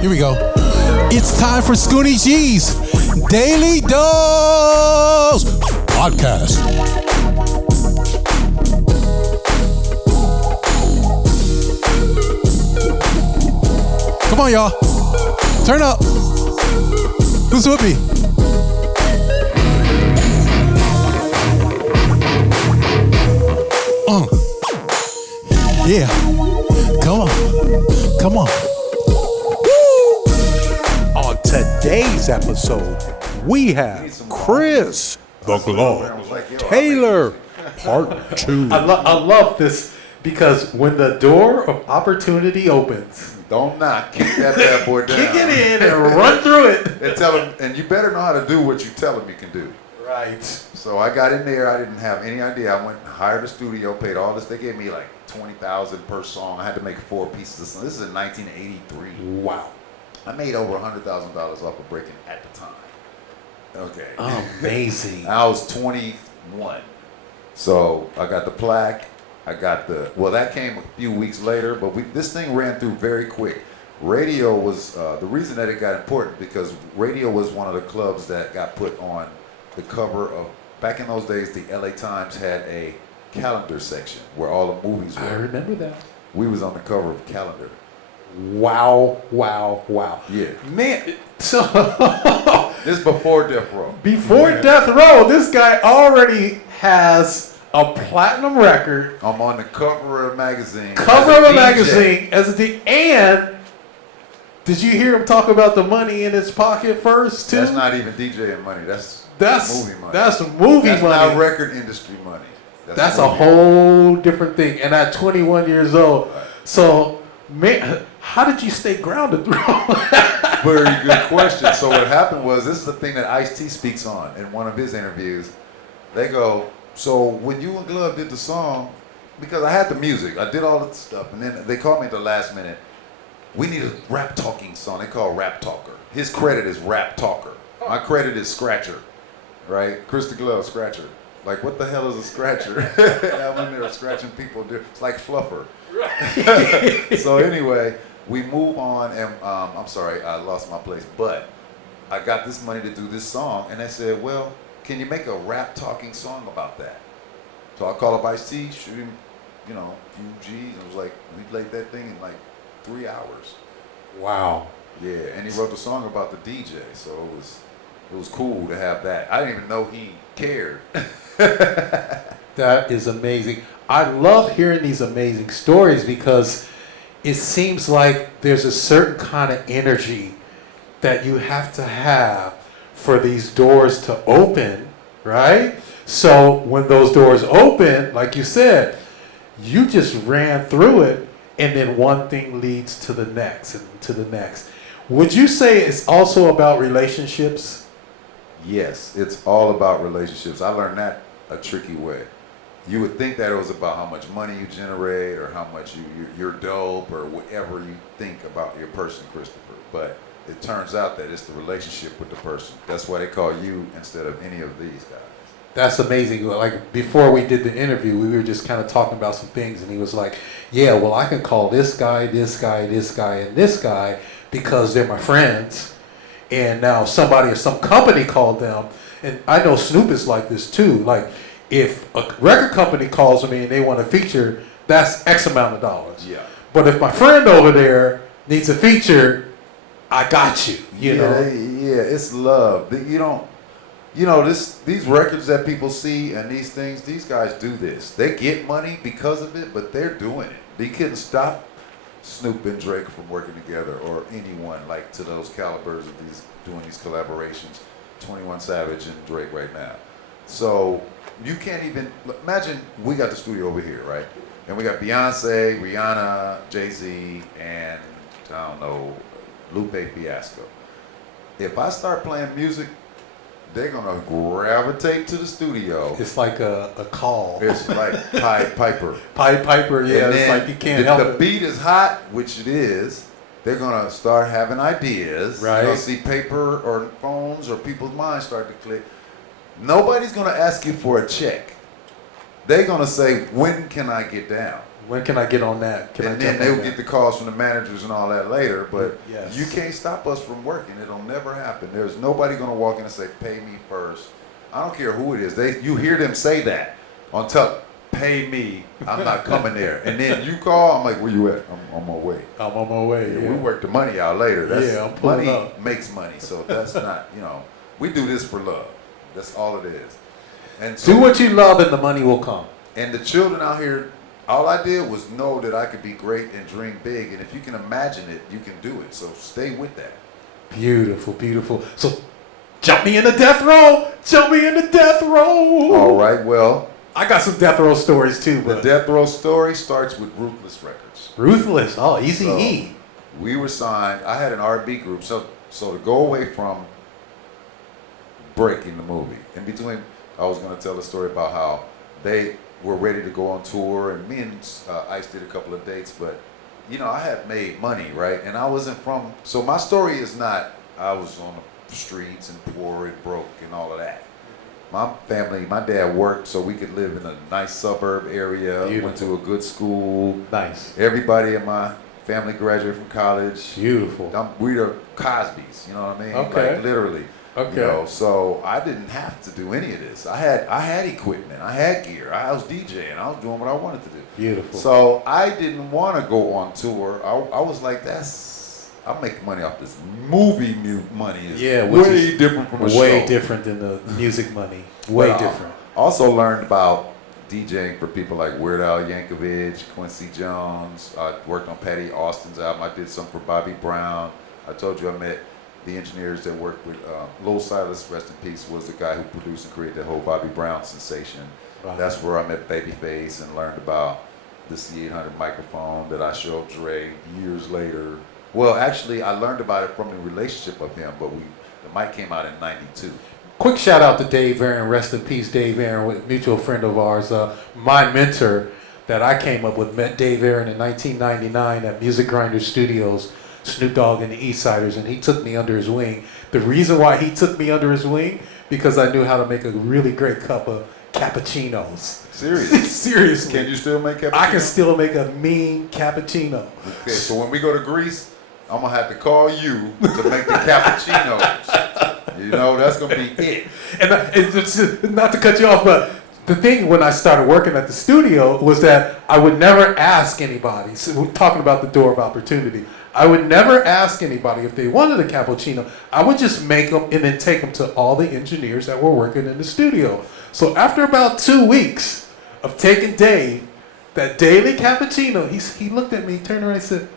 Here we go. It's time for Scoonie G's Daily Dose Podcast. Come on, y'all. Turn up. Who's with me? Yeah. Come on. Come on. On today's episode, we have Chris the Glove Taylor, part 2. I love this because when the door of opportunity opens, don't knock. Kick that bad boy down. kick it in and run through it. And tell him, and you better know how to do what you tell him you can do. Right. So I got in there. I didn't have any idea. I went and hired a studio, paid all this. They gave me like $20,000 per song. I had to make 4 pieces of song. This is in 1983. Wow. I made over $100,000 off of breaking at the time. Okay. Amazing. I was 21. So I got the plaque. I got that came a few weeks later, but this thing ran through very quick. Radio was, the reason that it got important because radio was one of the clubs that got put on the cover of, back in those days, the LA Times had a calendar section where all the movies were. I remember that. We was on the cover of Calendar. Wow, wow, wow. Yeah. Man, so this before Death Row. Before Death Row, this guy already has a platinum record. I'm on the cover of a magazine. Cover of a magazine as a DJ. And did you hear him talk about the money in his pocket first too? That's not even DJing money. That's movie money. That's movie that's money. That's not record industry money. That's a whole different thing. And at 21 years old, right. So man, how did you stay grounded through all that? Very good question. So what happened was, this is the thing that Ice-T speaks on in one of his interviews. They go, so when you and Glove did the song, because I had the music, I did all the stuff, and then they called me at the last minute. We need a rap talking song. They call Rap Talker. His credit is Rap Talker. My credit is Scratcher, right? Chris the Glove, Scratcher. Like, what the hell is a scratcher? I'm in there scratching people. It's like Fluffer. Right. So anyway, we move on, and I'm sorry, I lost my place, but I got this money to do this song, and they said, well, can you make a rap talking song about that? So I called up Ice-T, shoot him, a few G's, and it was like, we played that thing in like 3 hours. Wow. Yeah, and he wrote the song about the DJ, so it was cool to have that. I didn't even know he cared. That is amazing. I love hearing these amazing stories because it seems like there's a certain kind of energy that you have to have for these doors to open, right? So when those doors open, like you said, you just ran through it, and then one thing leads to the next and to the next. Would you say it's also about relationships? Yes, it's all about relationships. I learned that a tricky way. You would think that it was about how much money you generate or how much you're dope or whatever you think about your person, Christopher. But it turns out that it's the relationship with the person. That's why they call you instead of any of these guys. That's amazing. Like before we did the interview, we were just kind of talking about some things, and he was like, yeah, well, I can call this guy, this guy, this guy, and this guy because they're my friends. And now somebody or some company called them. And I know Snoop is like this too. Like if a record company calls me and they want a feature, that's X amount of dollars. Yeah. But if my friend over there needs a feature, I got you. You know? Yeah, it's love. These records that people see and these things, these guys do this. They get money because of it, but they're doing it. They couldn't stop Snoop and Drake from working together, or anyone like to those calibers of doing these collaborations. 21 Savage and Drake right now. So you can't even imagine. We got the studio over here, right? And we got Beyonce, Rihanna, Jay-Z, and I don't know, Lupe Fiasco. If I start playing music, they're gonna gravitate to the studio. It's like a call. It's like Pied Piper. Pied Piper, yeah. It's like you can't help it. The beat is hot, which it is. They're gonna start having ideas. Right. You'll see paper or phones or people's minds start to click. Nobody's gonna ask you for a check. They're gonna say, when can I get down? When can I get on that? Can I And then jump they'll on get that? the calls from the managers and all that later. But Yes. you can't stop us from working. It'll never happen. There's nobody going to walk in and say, pay me first. I don't care who it is. You hear them say that on top. Pay me. I'm not coming there. And then you call. I'm like, where you at? I'm on my way. I'm on my way. Yeah, Yeah. we work the money out later. I'm pulling money up. makes money. So that's not, we do this for love. That's all it is. And so, Do what you love and the money will come. and the children out here, all I did was know that I could be great and dream big. And if you can imagine it, you can do it. So stay with that. Beautiful, beautiful. So jump me into death row. Jump me into death row. All right, well, I got some death row stories too, the but Death Row story starts with Ruthless Records. Ruthless. Oh, Easy So, E. we were signed. I had an R&B group. So to go away from breaking the movie, in between, I was going to tell a story about how they were ready to go on tour, and me and Ice did a couple of dates, but I had made money, right? And I wasn't from. So my story is not I was on the streets and poor and broke and all of that. My family, my dad worked so we could live in a nice suburb area. Beautiful. Went to a good school. Nice. Everybody in my family graduated from college. Beautiful. We the Cosbys, you know what I mean? Okay. Like literally. Okay. So I didn't have to do any of this. I had equipment, I had gear, I was DJing, I was doing what I wanted to do. Beautiful. So I didn't want to go on tour. I was like, I'm making money off this movie money. Is which way is different from a show. way different than the music money. Way But I different. Also learned about DJing for people like Weird Al Yankovic, Quincy Jones. I worked on Patty Austin's album. I did some for Bobby Brown. I told you I met the engineers that worked with Lil Silas, rest in peace, was the guy who produced and created that whole Bobby Brown sensation. Wow. That's where I met Babyface and learned about the C800 microphone that I showed Dre years later. Well, actually, I learned about it from the relationship of him, but the mic came out in '92. Quick shout out to Dave Aaron. Rest in peace, Dave Aaron, a mutual friend of ours. My mentor that I came up with met Dave Aaron in 1999 at Music Grinder Studios, Snoop Dogg and the East Siders, and he took me under his wing. The reason why he took me under his wing, because I knew how to make a really great cup of cappuccinos. Seriously? Seriously. Can you still make cappuccino? I can still make a mean cappuccino. Okay, so when we go to Greece, I'm gonna have to call you to make the cappuccinos. That's gonna be it. And it's not to cut you off, but the thing when I started working at the studio was that I would never ask anybody. So we're talking about the door of opportunity. I would never ask anybody if they wanted a cappuccino. I would just make them and then take them to all the engineers that were working in the studio. So after about 2 weeks of taking Dave, that daily cappuccino, he looked at me, turned around and said,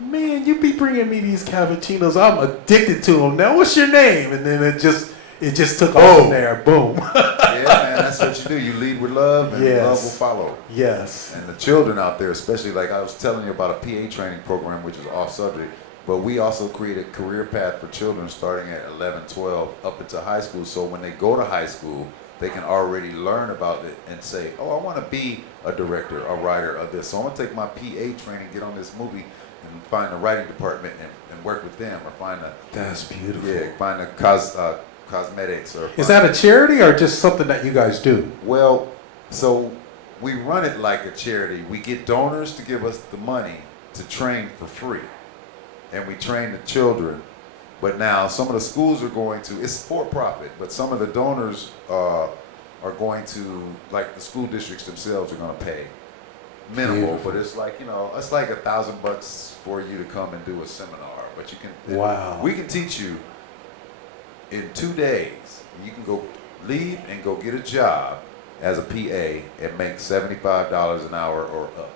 "Man, you be bringing me these cappuccinos. I'm addicted to them. Now, what's your name?" And then it just took off from there. Boom. Yeah, man, that's what you do. You lead with love, and Yes. love will follow. Yes. And the children out there, especially like I was telling you about a PA training program, which is off subject, but we also created a career path for children starting at 11, 12, up into high school. So when they go to high school, they can already learn about it and say, "Oh, I want to be a director, a writer of this. So I want to take my PA training, get on this movie, and find the writing department and work with them, or find That's beautiful. find the cosmetics or." Is that a charity or just something that you guys do? Well, so we run it like a charity. We get donors to give us the money to train for free, and we train the children. But now some of the schools are going to, it's for profit, but some of the donors are going to, like the school districts themselves are going to pay minimal, Beautiful. but it's like, it's like $1,000 for you to come and do a seminar. But you can, Wow. we can teach you in 2 days. You can go leave and go get a job as a PA and make $75 an hour or up.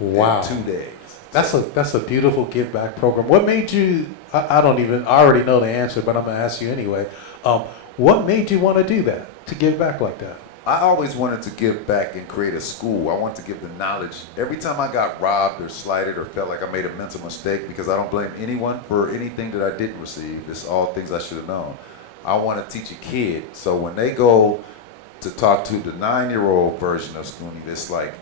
Wow. In 2 days. That's a beautiful give back program. What made you? I already know the answer, but I'm gonna ask you anyway. What made you want to do that? To give back like that? I always wanted to give back and create a school. I wanted to give the knowledge. Every time I got robbed or slighted or felt like I made a mental mistake, because I don't blame anyone for anything that I didn't receive. It's all things I should have known. I want to teach a kid. So when they go to talk to the 9-year-old version of Scoonie, that's like,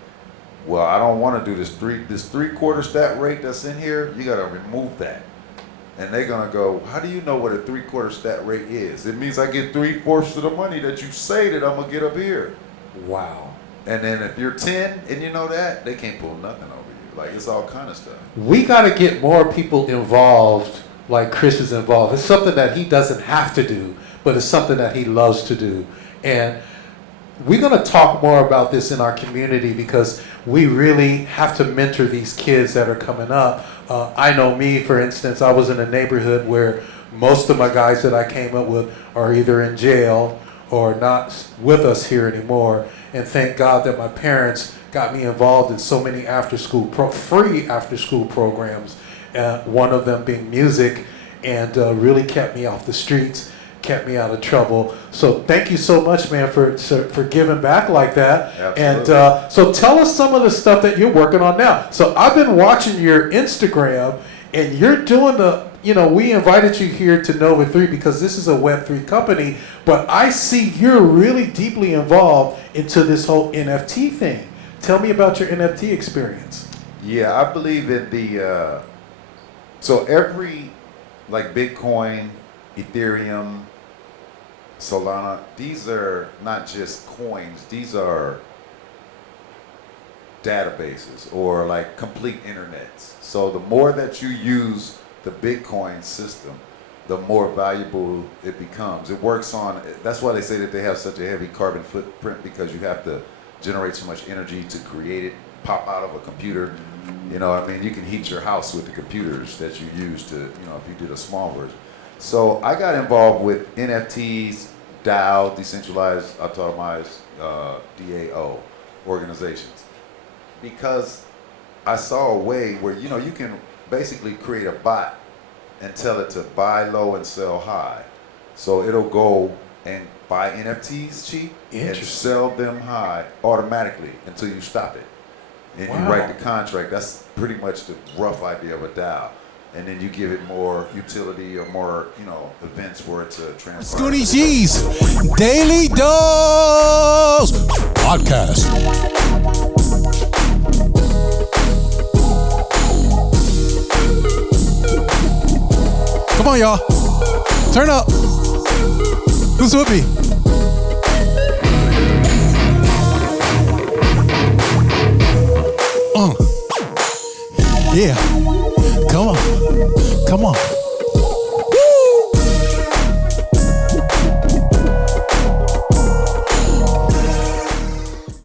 well, I don't want to do this 3/4 stat rate that's in here. You got to remove that. And they're going to go, how do you know what a 3/4 stat rate is? It means I get 3/4 of the money that you say that I'm going to get up here. Wow. And then if you're 10 and you know that, they can't pull nothing over you. Like, it's all kind of stuff. We got to get more people involved like Chris is involved. It's something that he doesn't have to do, but it's something that he loves to do. And we're going to talk more about this in our community because we really have to mentor these kids that are coming up. I know me, for instance, I was in a neighborhood where most of my guys that I came up with are either in jail or not with us here anymore. And thank God that my parents got me involved in so many free after-school programs, one of them being music, and really kept me off the streets, kept me out of trouble. So thank you so much, man, for giving back like that. Absolutely. And so tell us some of the stuff that you're working on now. So I've been watching your Instagram, and you're doing we invited you here to Nova 3 because this is a Web3 company, but I see you're really deeply involved into this whole NFT thing. Tell me about your NFT experience. Yeah, I believe in the, so every, like Bitcoin, Ethereum, Solana, these are not just coins, these are databases or like complete internets. So the more that you use the Bitcoin system, the more valuable it becomes. It works on, that's why they say that they have such a heavy carbon footprint, because you have to generate so much energy to create it, pop out of a computer. You know, I mean, you can heat your house with the computers that you use to, if you did a small version. So I got involved with NFTs, DAO, decentralized, autonomized, DAO organizations, because I saw a way where, you can basically create a bot and tell it to buy low and sell high. So it'll go and buy NFTs cheap and sell them high automatically until you stop it. And you write the contract. That's pretty much the rough idea of a DAO. And then you give it more utility or more, events for it to transpire. Scoonie G's Daily Dose Podcast. Come on, y'all. Turn up. Who's with me? Yeah. Come on.